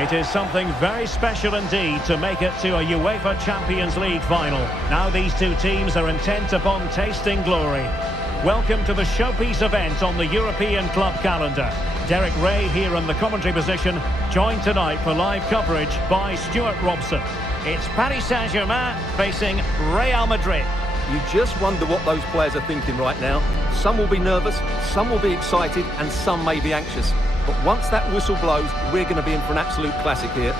It is something very special indeed to make it to a UEFA Champions League final. Now these two teams are intent upon tasting glory. Welcome to the showpiece event on the European club calendar. Derek Ray here in the commentary position, joined tonight for live coverage by Stuart Robson. It's Paris Saint-Germain facing Real Madrid. You just wonder what those players are thinking right now. Some will be nervous, some will be excited, and some may be anxious. But once that whistle blows, we're going to be in for an absolute classic here.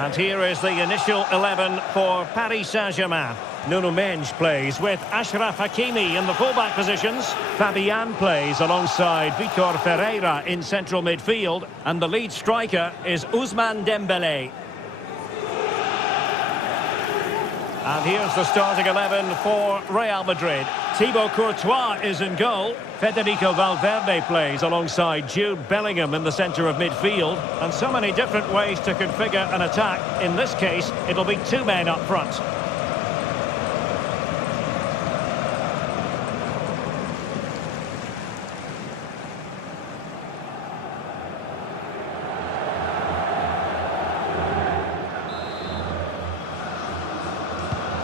And here is the initial 11 for Paris Saint-Germain. Nuno Mendes plays with Achraf Hakimi in the fullback positions. Fabian plays alongside Vitor Ferreira in central midfield. And the lead striker is Ousmane Dembélé. And here's the starting 11 for Real Madrid. Thibaut Courtois is in goal. Federico Valverde plays alongside Jude Bellingham in the centre of midfield. And so many different ways to configure an attack. In this case, it'll be two men up front.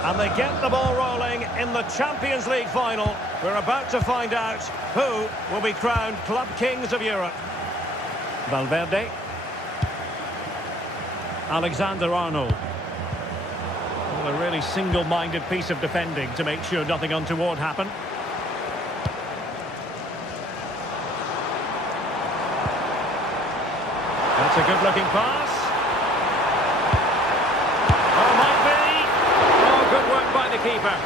And they get the ball rolling in the Champions League final. We're about to find out who will be crowned Club Kings of Europe. Valverde. Alexander-Arnold. Well, a really single-minded piece of defending to make sure nothing untoward happened. That's a good-looking pass. Oh, might be. Oh, good work by the keeper.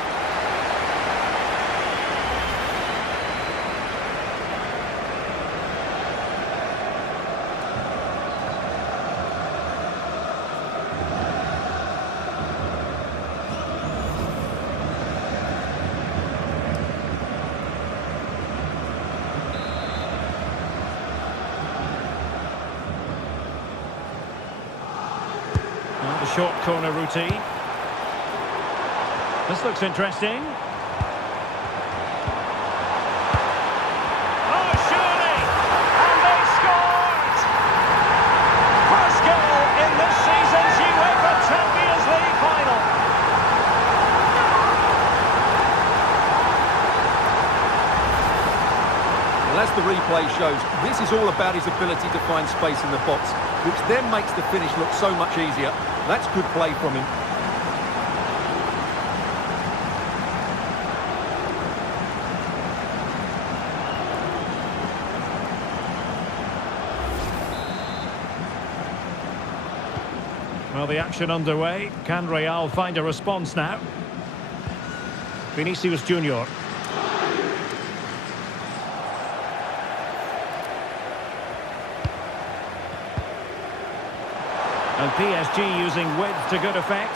The short corner routine. This looks interesting. Oh, surely! And they scored! First goal in this season's UEFA Champions League final. Well, as the replay shows, this is all about his ability to find space in the box, which then makes the finish look so much easier. That's good play from him. Well, the action underway. Can Real find a response now? Vinicius Junior. And PSG using width to good effect.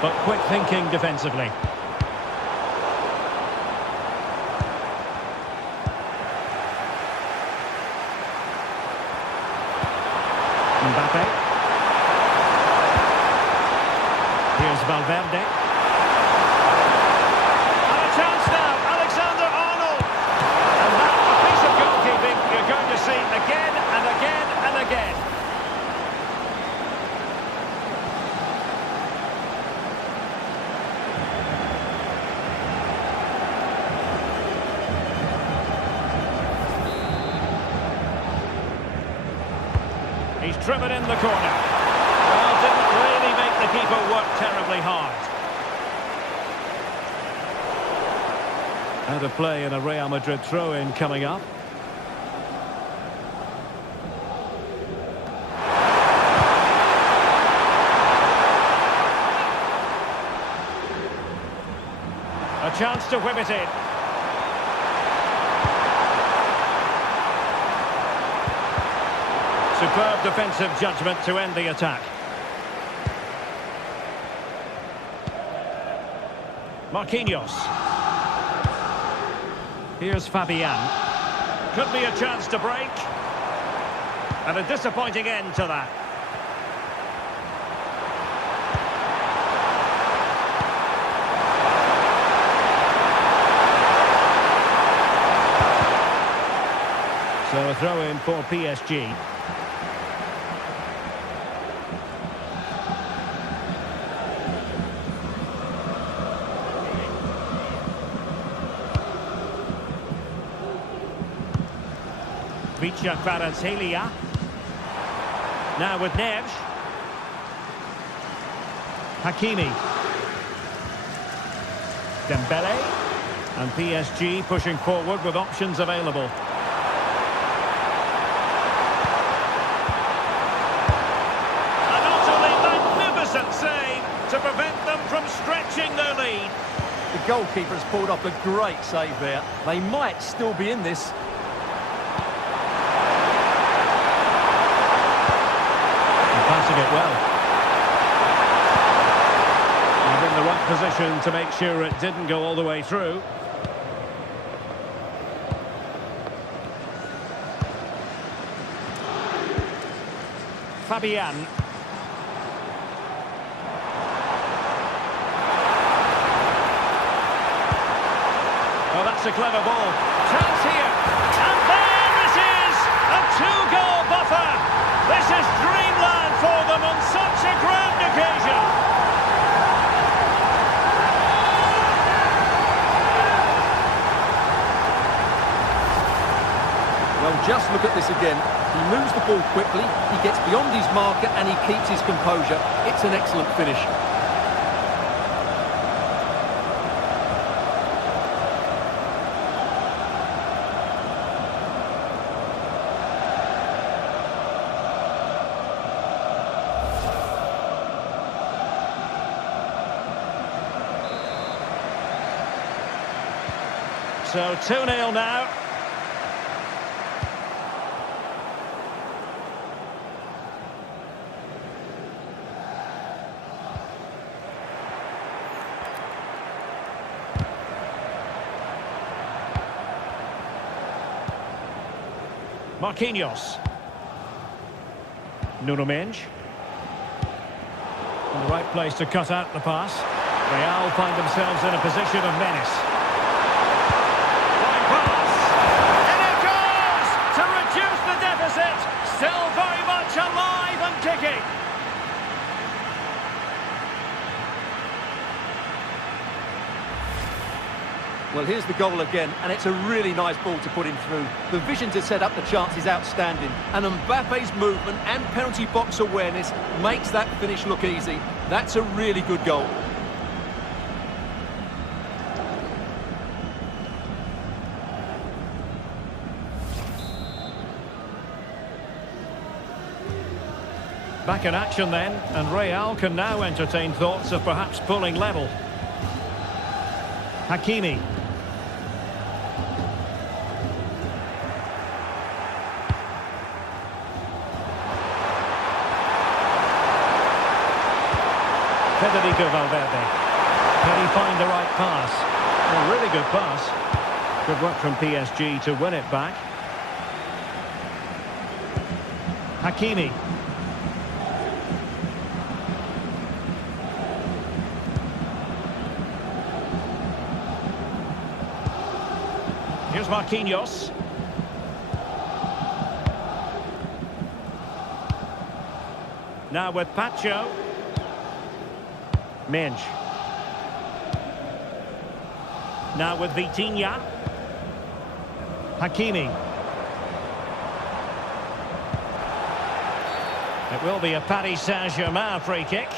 But quick thinking defensively. Mbappe. Here's Valverde. And a chance now, Alexander-Arnold. And that's a piece of goalkeeping you're going to see again and again and again. driven in the corner. Well, didn't really make the keeper work terribly hard. Out of play and a Real Madrid throw-in coming up. A chance to whip it in. Superb defensive judgment to end the attack. Marquinhos. Here's Fabian. Could be a chance to break. And a disappointing end to that. So a throw in for PSG. Vicha Kvaratskhelia. Now with Neves. Hakimi. Dembele. And PSG pushing forward with options available. An utterly magnificent save to prevent them from stretching their lead. The goalkeeper has pulled off a great save there. They might still be in this. Passing it well. And in the right position to make sure it didn't go all the way through. Fabian. Oh, that's a clever ball. Chance here. And there this is! A two-goal buffer! This is dreamland for them on such a grand occasion. Well, just look at this again. He moves the ball quickly, he gets beyond his marker and he keeps his composure. It's an excellent finish. So 2-0 now. Marquinhos. Nuno Mendes. In the right place to cut out the pass. Real find themselves in a position of menace. Still very much alive and kicking. Well, here's the goal again, and it's a really nice ball to put him through. The vision to set up the chance is outstanding, and Mbappe's movement and penalty box awareness makes that finish look easy. That's a really good goal. Back in action then, and Real can now entertain thoughts of perhaps pulling level. Hakimi. Federico Valverde. Can he find the right pass? A really good pass. Good work from PSG to win it back. Hakimi. Here's Marquinhos. Now with Pacho. Mendes. Now with Vitinha. Hakimi. It will be a Paris Saint-Germain free kick.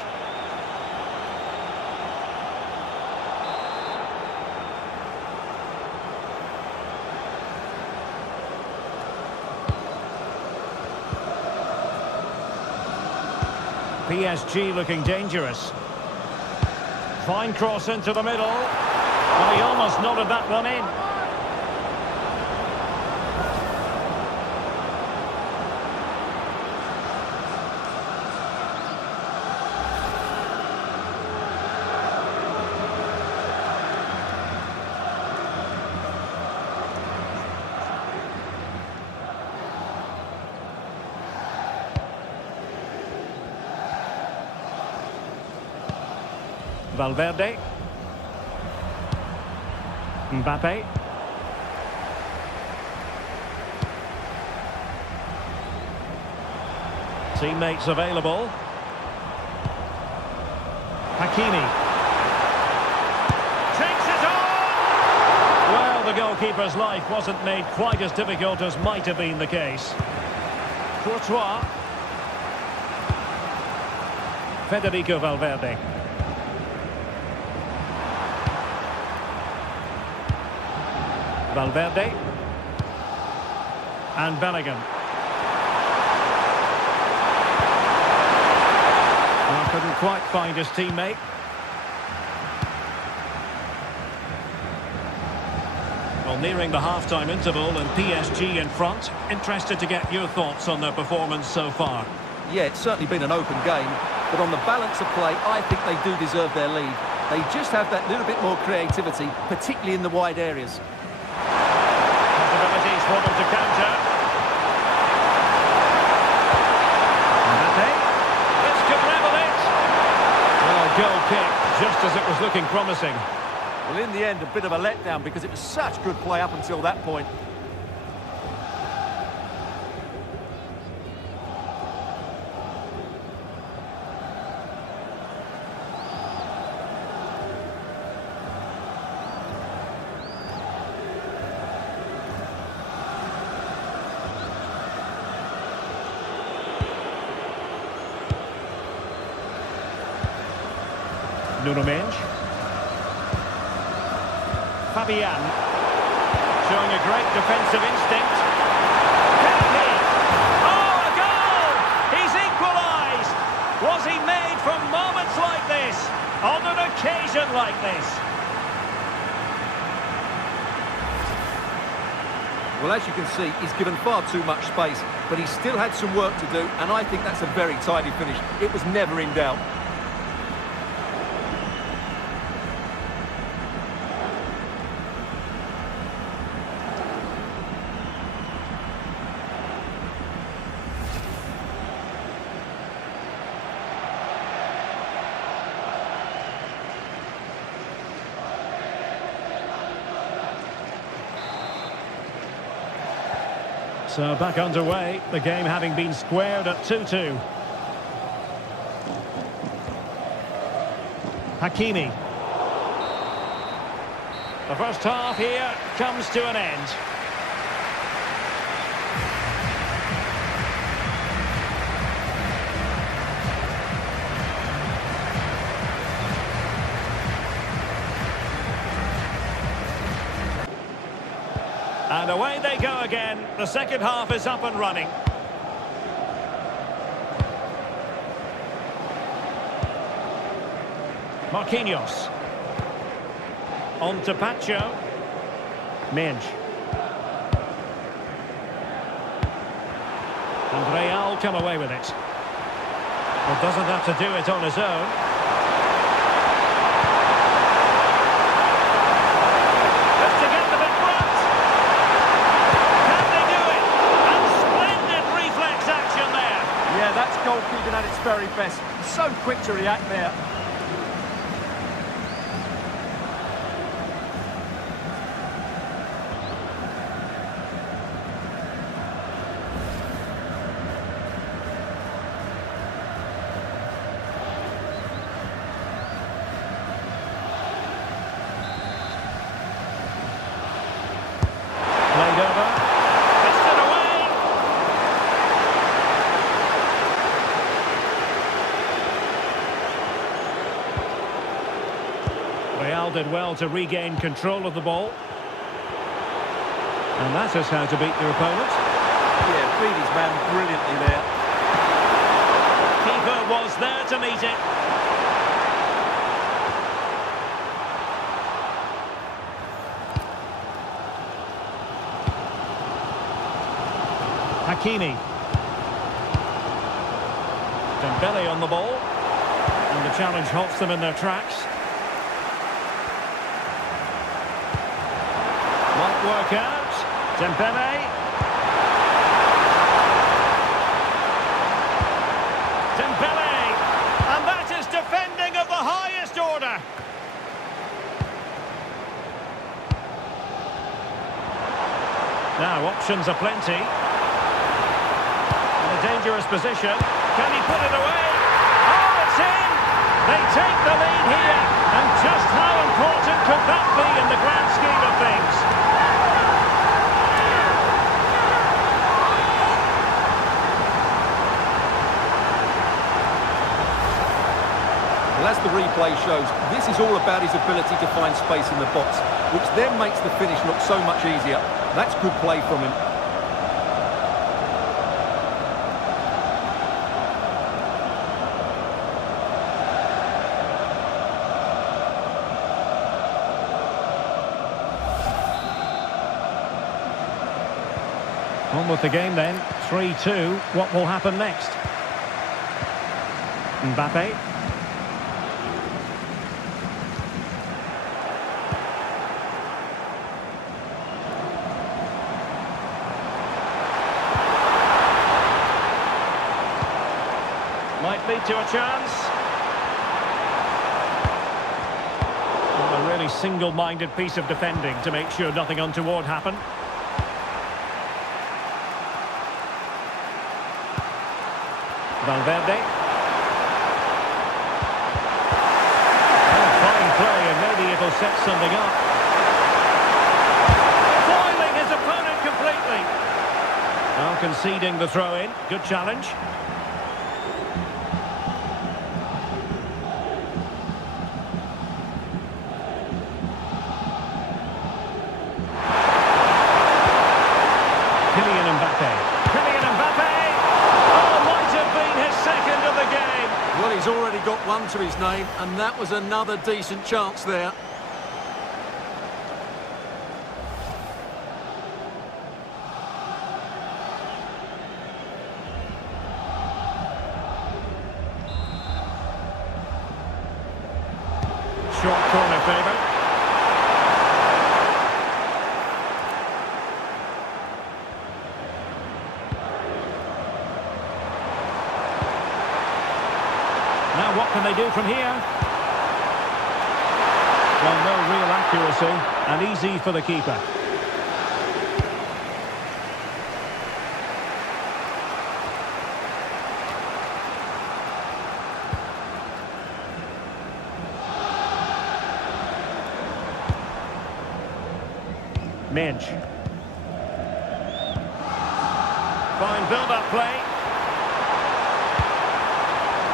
PSG looking dangerous. Fine cross into the middle. Well, he almost nodded that one in. Valverde. Mbappe. Teammates available. Hakimi. Takes it on! Well, the goalkeeper's life wasn't made quite as difficult as might have been the case. Courtois. Federico Valverde. Valverde and Bellingham. Well, couldn't quite find his teammate. Well, nearing the half-time interval and PSG in front. Interested to get your thoughts on their performance so far. Yeah, it's certainly been an open game, but on the balance of play, I think they do deserve their lead. They just have that little bit more creativity, particularly in the wide areas. Possibilities for them to counter. Mbappe. This could level it. Well, goal kick, just as it was looking promising. Well, in the end, a bit of a letdown because it was such good play up until that point. Nuno Mendes. Fabian. Showing a great defensive instinct. Penalty! Oh, a goal! He's equalised! Was he made from moments like this? On an occasion like this? Well, as you can see, he's given far too much space, but he still had some work to do, and I think that's a very tidy finish. It was never in doubt. So back underway, the game having been squared at 2-2. Hakimi. The first half here comes to an end. And away they go again. The second half is up and running. Marquinhos. On to Pacho. Mendes. And Real come away with it. Well, doesn't have to do it on his own. Goalkeeping at its very best. So quick to react there. Played over. Fisted away. Real did well to regain control of the ball. And that is how to beat your opponent. Yeah, beat his man brilliantly there. Keeper was there to meet it. Hakimi. Dembele on the ball. And the challenge halts them in their tracks. Might work out. Dembele. Dembele. And that is defending of the highest order. Now options are plenty. In a dangerous position. Can he put it away? Oh, it's in! They take the lead here. And just how important could that be in the grand scheme of things? Well, as the replay shows, this is all about his ability to find space in the box, which then makes the finish look so much easier. That's good play from him. On with the game then, 3-2. What will happen next? Mbappe. Might lead to a chance. Well, a really single-minded piece of defending to make sure nothing untoward happened. Valverde. Oh, fine play, and maybe it'll set something up. Foiling his opponent completely. Now conceding the throw-in. Good challenge. Kylian Mbappe. Kylian Mbappe! Well, he's already got one to his name, and that was another decent chance there. Short corner favour. Now what can they do from here? Well, no real accuracy, and easy for the keeper. Minch. Fine build-up play.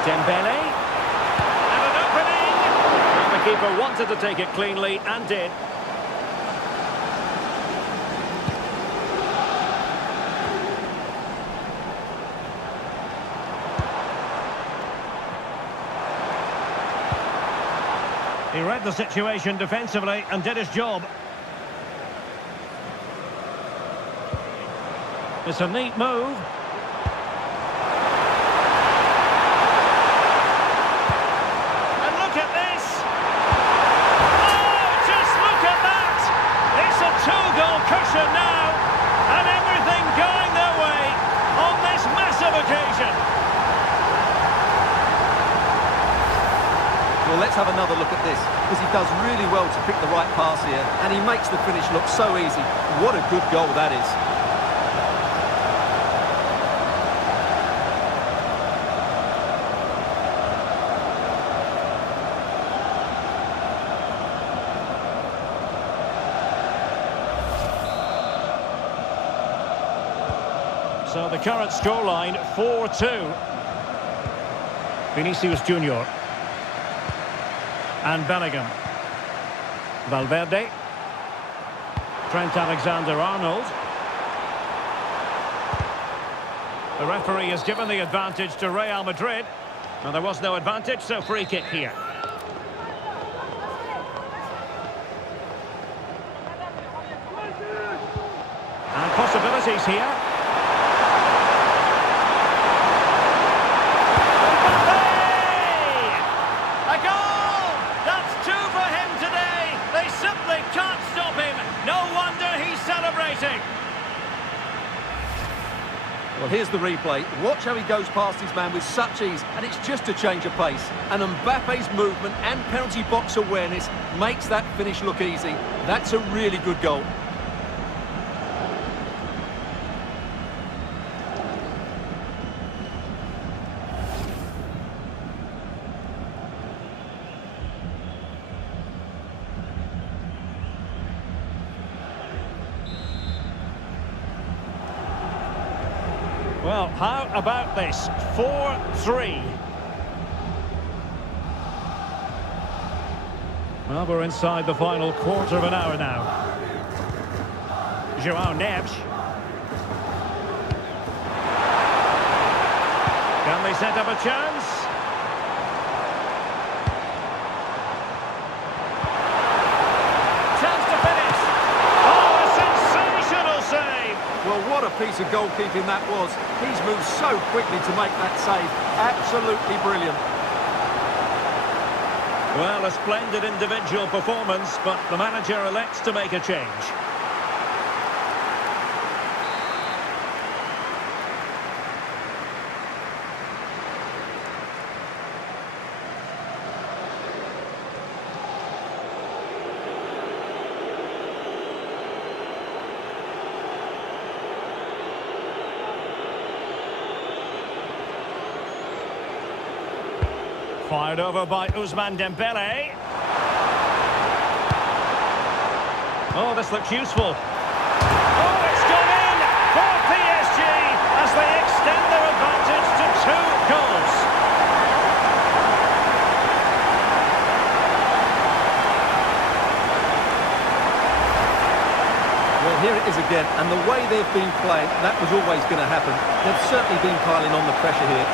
Dembele. And an opening! And the keeper wanted to take it cleanly, and did. He read the situation defensively and did his job. It's a neat move. And look at this! Oh, just look at that! It's a two-goal cushion now, and everything going their way on this massive occasion. Well, let's have another look at this, because he does really well to pick the right pass here, and he makes the finish look so easy. What a good goal that is. So the current scoreline, 4-2. Vinicius Junior. And Bellingham. Valverde. Trent Alexander-Arnold. The referee has given the advantage to Real Madrid. And there was no advantage, so free kick here. And possibilities here. A goal! That's two for him today. They simply can't stop him. No wonder he's celebrating. Well, here's the replay. Watch how he goes past his man with such ease, and it's just a change of pace. And Mbappe's movement and penalty box awareness makes that finish look easy. That's a really good goal. Well, how about this? 4-3. Well, we're inside the final quarter of an hour now. João Neves. Can they set up a chance? Chance to finish. Oh, a sensational save. Well, what a piece of goalkeeping that was. He's moved so quickly to make that save. Absolutely brilliant. Well, a splendid individual performance, but the manager elects to make a change. Fired over by Ousmane Dembele. Oh, this looks useful. Oh, it's gone in for PSG as they extend their advantage to 2 goals. Well, here it is again, and the way they've been playing, that was always going to happen. They've certainly been piling on the pressure here.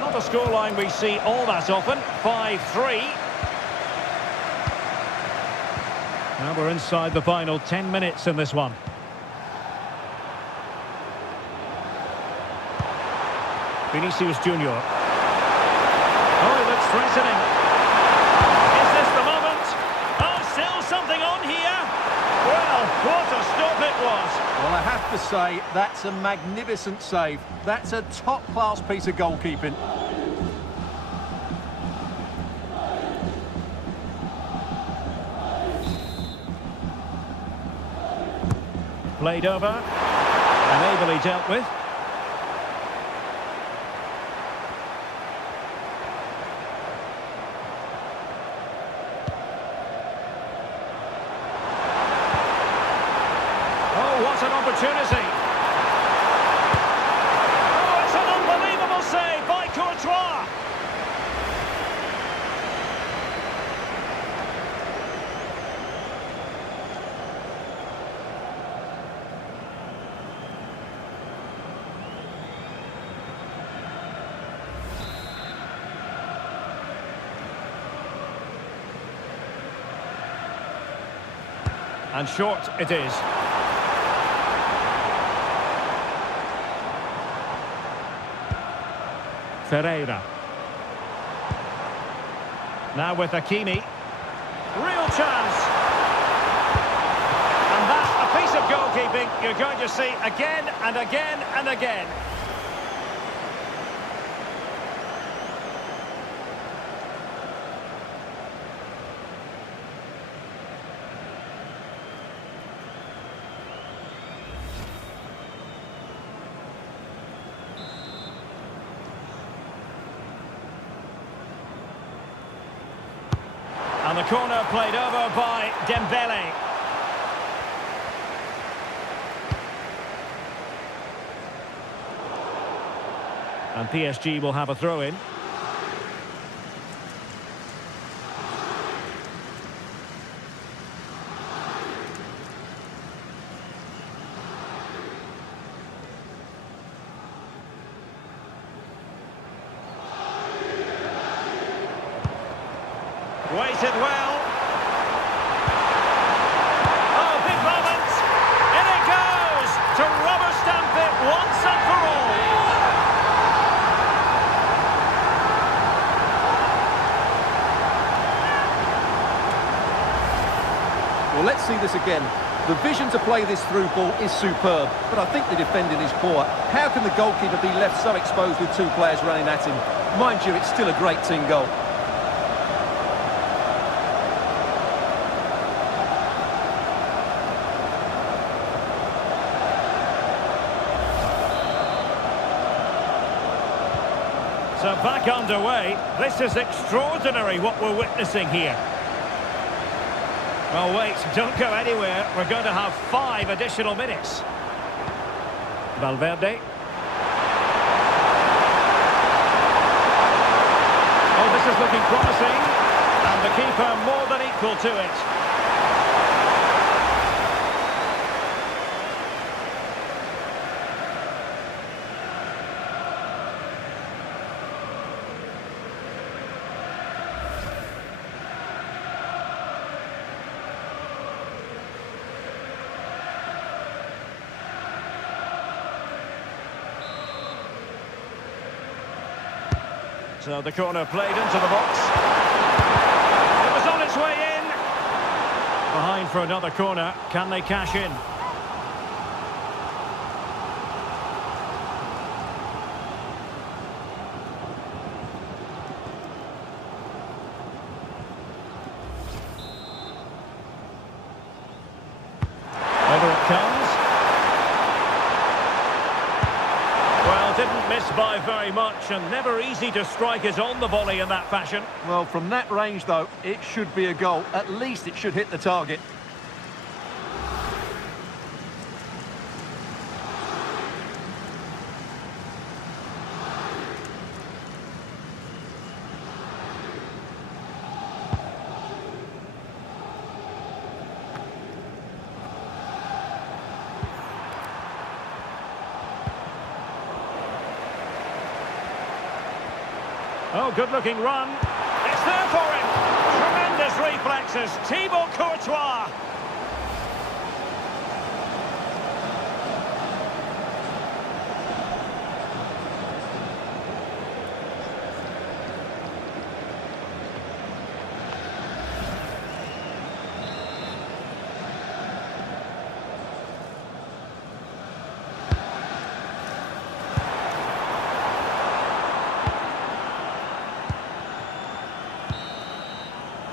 Not a scoreline we see all that often. 5-3. Now we're inside the final 10 minutes in this one. Vinicius Junior. Oh, he looks threatening. Is this the moment? Oh, still something on here. Well, what a stop it was. Well, I have to say, that's a magnificent save. That's a top-class piece of goalkeeping. Played over and ably dealt with. Oh, what an opportunity. Oh, it's an unbelievable save by Courtois. And short it is. Ferreira. Now with Hakimi. Real chance. And that's a piece of goalkeeping you're going to see again and again and again. corner played over by Dembele. And PSG will have a throw-in. Waited well. Oh, big moment. In it goes to rubber stamp it once and for all. Well, let's see this again. The vision to play this through ball is superb, but I think the defending is poor. How can the goalkeeper be left so exposed with two players running at him? Mind you, it's still a great team goal. So back underway. This is extraordinary what we're witnessing here. Well, wait, don't go anywhere. We're going to have 5 additional minutes. Valverde. Oh, this is looking promising. And the keeper more than equal to it. So the corner played into the box. It was on its way in. Behind for another corner. Can they cash in? Over it comes. Didn't miss by very much, and never easy to strike it on the volley in that fashion. Well, from that range, though, it should be a goal. At least it should hit the target. Oh, good-looking run. It's there for him. Tremendous reflexes. Thibaut Courtois.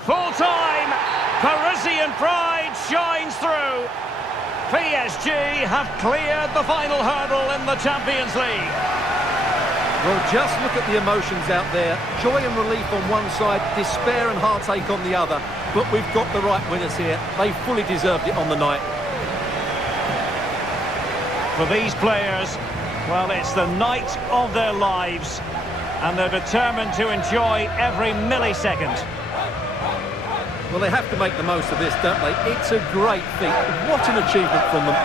Full time, Parisian pride shines through. PSG have cleared the final hurdle in the Champions League. Well, just look at the emotions out there. Joy and relief on one side, despair and heartache on the other. But we've got the right winners here. They fully deserved it on the night. For these players, well, it's the night of their lives. And they're determined to enjoy every millisecond. Well, they have to make the most of this, don't they? It's a great feat. What an achievement from them.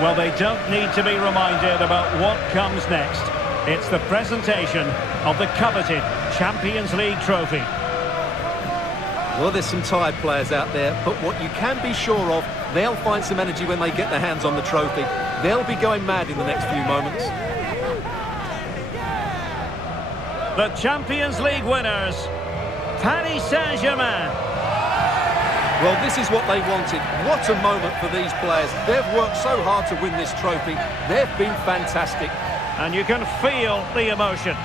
Well, they don't need to be reminded about what comes next. It's the presentation of the coveted Champions League trophy. Well, there's some tired players out there, but what you can be sure of, they'll find some energy when they get their hands on the trophy. They'll be going mad in the next few moments. The Champions League winners, Paris Saint-Germain. Well, this is what they wanted. What a moment for these players. They've worked so hard to win this trophy. They've been fantastic. And you can feel the emotion.